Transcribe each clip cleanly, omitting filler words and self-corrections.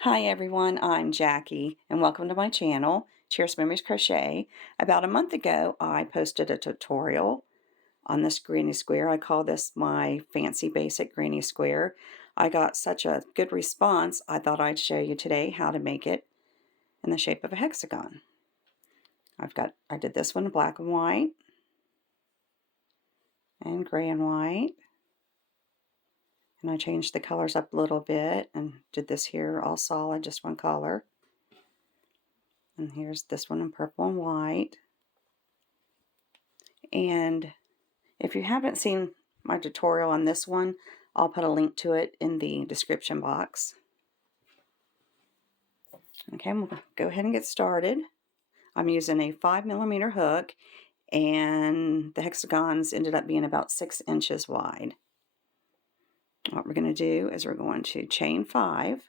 Hi everyone, I'm Jackie and welcome to my channel, Cherished Memories Crochet. About a month ago I posted a tutorial on this granny square. I call this my fancy basic granny square. I got such a good response I thought I'd show you today how to make it in the shape of a hexagon. I did this one in black and white and gray and white. And I changed the colors up a little bit and did this here all solid, just one color. And here's this one in purple and white. And if you haven't seen my tutorial on this one, I'll put a link to it in the description box. Okay, I'm going to go ahead and get started. I'm using a 5mm hook, and the hexagons ended up being about 6 inches wide. What we're going to do is we're going to chain 5.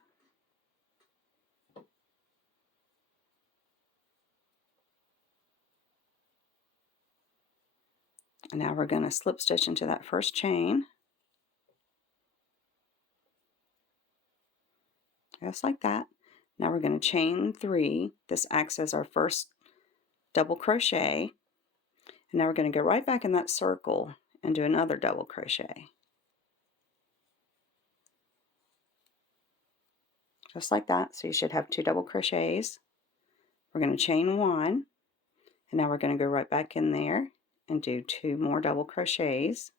And now we're going to slip stitch into that first chain. Just like that. Now we're going to chain 3. This acts as our first double crochet. And now we're going to go right back in that circle and do another double crochet. Just like that. So you should have 2 double crochets. We're going to chain 1, and now we're going to go right back in there and do 2 more double crochets.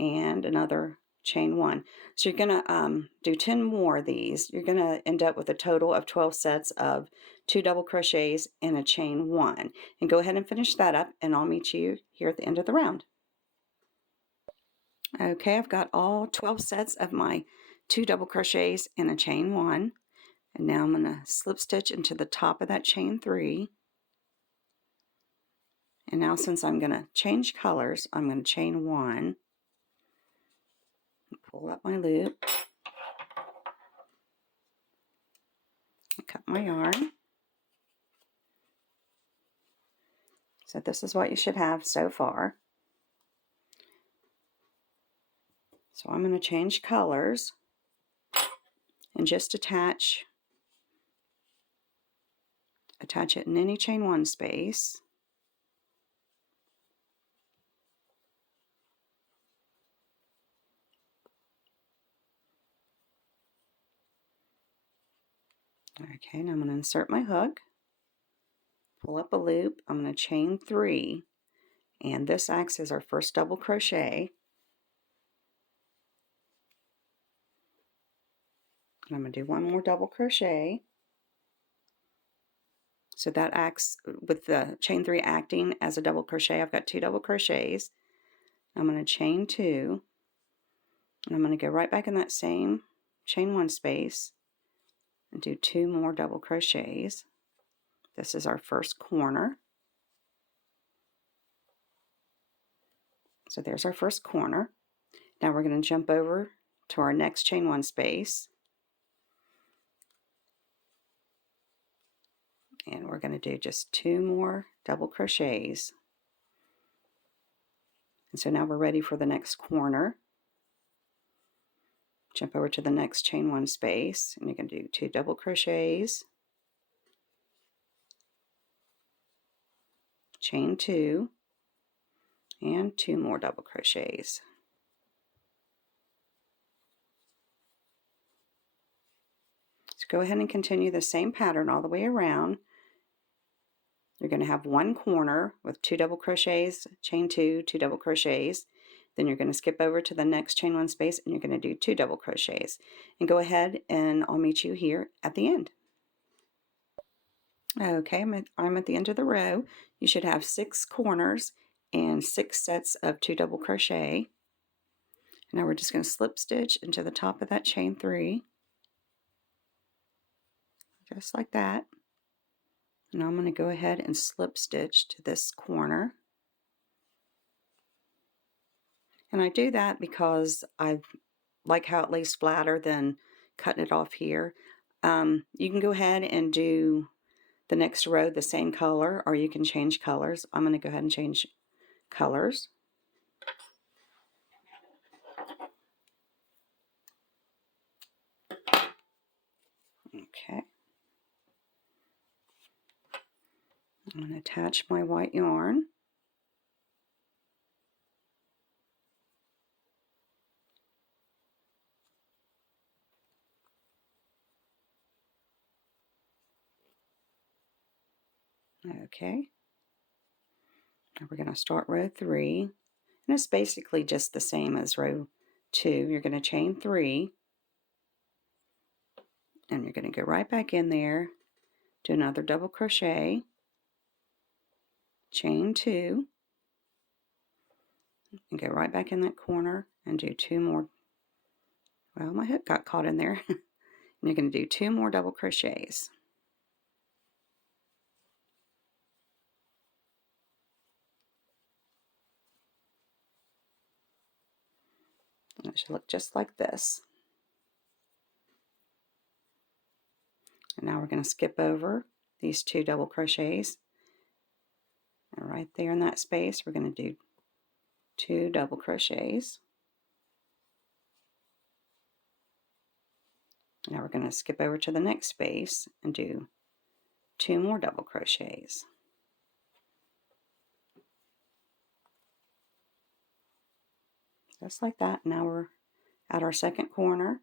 And another chain 1. So you're going to do 10 more of these. You're going to end up with a total of 12 sets of 2 double crochets and a chain 1. And go ahead and finish that up, and I'll meet you here at the end of the round. Okay, I've got all 12 sets of my 2 double crochets and a chain 1. And now I'm going to slip stitch into the top of that chain 3. And now since I'm going to change colors, I'm going to chain 1. Pull up my loop. Cut my yarn. So this is what you should have so far. So I'm going to change colors and just attach it in any chain 1 space. Okay, now I'm going to insert my hook, pull up a loop. I'm going to chain 3, and this acts as our first double crochet. And I'm going to do 1 more double crochet. So that acts with the chain 3 acting as a double crochet. I've got 2 double crochets. I'm going to chain 2, and I'm going to go right back in that same chain 1 space and do 2 more double crochets. This is our first corner. So there's our first corner. Now we're going to jump over to our next chain 1 space, and we're going to do just 2 more double crochets. And so now we're ready for the next corner. Jump over to the next chain 1 space, and you're going to do 2 double crochets, chain 2, and 2 more double crochets. So go ahead and continue the same pattern all the way around. You're going to have 1 corner with 2 double crochets, chain 2, 2 double crochets. Then you're going to skip over to the next chain 1 space, and you're going to do 2 double crochets. And go ahead, and I'll meet you here at the end. Okay, I'm at the end of the row. You should have 6 corners and 6 sets of 2 double crochet. Now we're just going to slip stitch into the top of that chain 3, just like that. Now I'm going to go ahead and slip stitch to this corner. And I do that because I like how it lays flatter than cutting it off here. You can go ahead and do the next row the same color, or you can change colors. I'm going to go ahead and change colors. Okay. I'm going to attach my white yarn. Okay. Now we're going to start row 3. And it's basically just the same as row 2. You're going to chain 3. And you're going to go right back in there, do another double crochet, chain 2, and go right back in that corner and do 2 more. Well, my hook got caught in there. And you're going to do 2 more double crochets. And it should look just like this. And now we're going to skip over these 2 double crochets. And right there in that space, we're going to do 2 double crochets. Now we're going to skip over to the next space and do 2 more double crochets. Just like that. Now we're at our second corner.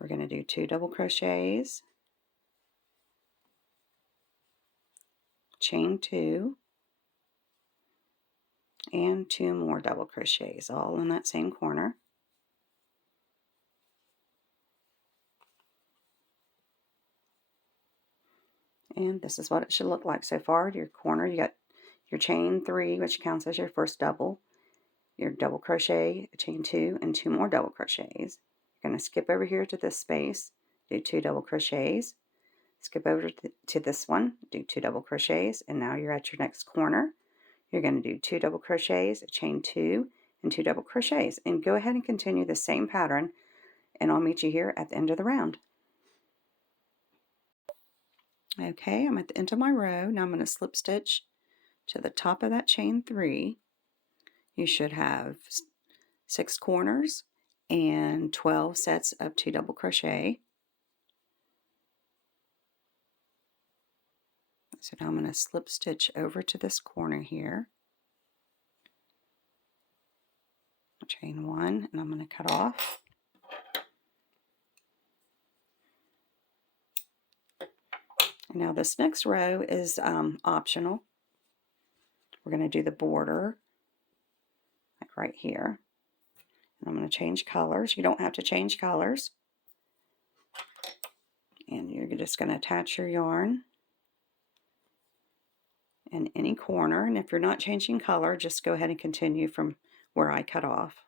We're going to do 2 double crochets, chain 2, and 2 more double crochets, all in that same corner. And this is what it should look like so far. Your corner, you got your chain 3, which counts as your first double, your double crochet, chain 2, and 2 more double crochets. You're going to skip over here to this space, do 2 double crochets, skip over to this one, do 2 double crochets, and now you're at your next corner. You're going to do 2 double crochets, chain 2, and 2 double crochets, and go ahead and continue the same pattern, and I'll meet you here at the end of the round. Okay, I'm at the end of my row. Now I'm going to slip stitch to the top of that chain 3. You should have 6 corners and 12 sets of 2 double crochet. So now I'm going to slip stitch over to this corner here, chain 1, and I'm going to cut off. And now this next row is optional. We're going to do the border like right here. And I'm going to change colors. You don't have to change colors. And you're just going to attach your yarn in any corner. And if you're not changing color, just go ahead and continue from where I cut off.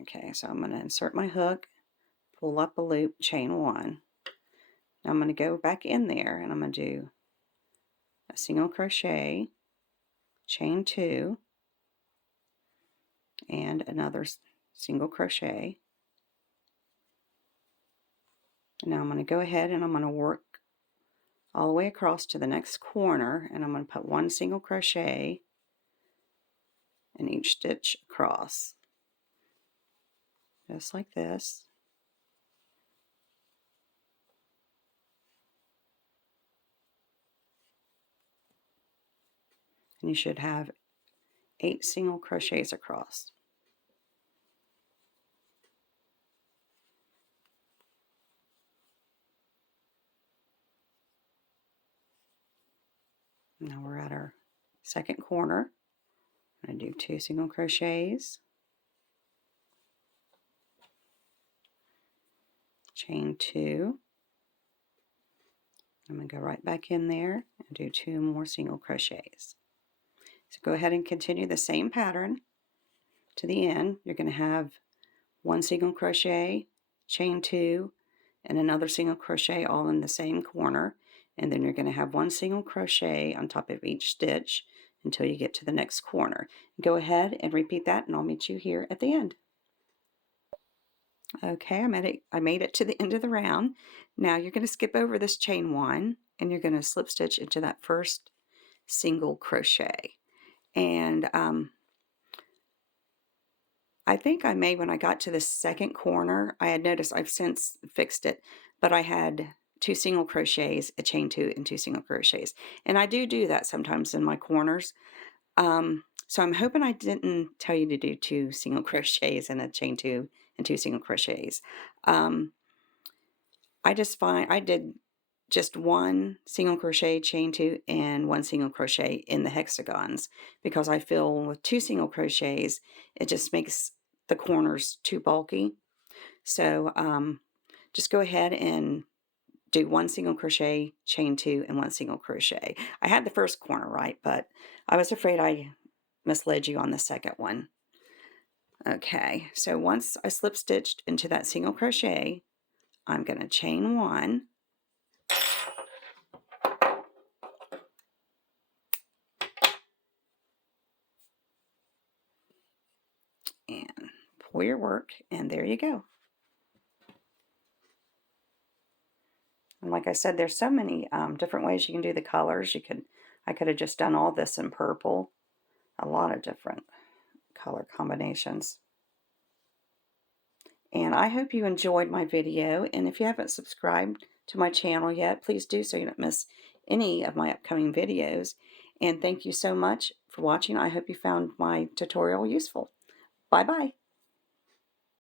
Okay, so I'm going to insert my hook, pull up a loop, chain 1. Now I'm going to go back in there and I'm going to do a single crochet, chain 2, and another single crochet. Now I'm going to go ahead and I'm going to work all the way across to the next corner, and I'm going to put 1 single crochet in each stitch across, just like this. And you should have 8 single crochets across. Now we're at our second corner. I'm going to do 2 single crochets, chain 2. I'm going to go right back in there and do 2 more single crochets. So go ahead and continue the same pattern to the end. You're going to have 1 single crochet, chain 2, and another single crochet all in the same corner. And then you're going to have 1 single crochet on top of each stitch until you get to the next corner. Go ahead and repeat that, and I'll meet you here at the end. Okay, I made it to the end of the round. Now you're going to skip over this chain 1, and you're going to slip stitch into that first single crochet. And I think I made when I got to the second corner, I had noticed I've since fixed it, but I had 2 single crochets, a chain 2, and 2 single crochets. And I do that sometimes in my corners. So I'm hoping I didn't tell you to do 2 single crochets and a chain 2 and 2 single crochets. I did just 1 single crochet, chain 2, and 1 single crochet in the hexagons, because I feel with 2 single crochets it just makes the corners too bulky. So just go ahead and do 1 single crochet, chain 2, and 1 single crochet. I had the first corner right, but I was afraid I misled you on the second one. Okay, so once I slip stitched into that single crochet, I'm going to chain 1, and pull your work, and there you go. And like I said, there's so many different ways you can do the colors. I could have just done all this in purple. A lot of different color combinations. And I hope you enjoyed my video. And if you haven't subscribed to my channel yet, please do so you don't miss any of my upcoming videos. And thank you so much for watching. I hope you found my tutorial useful. Bye-bye.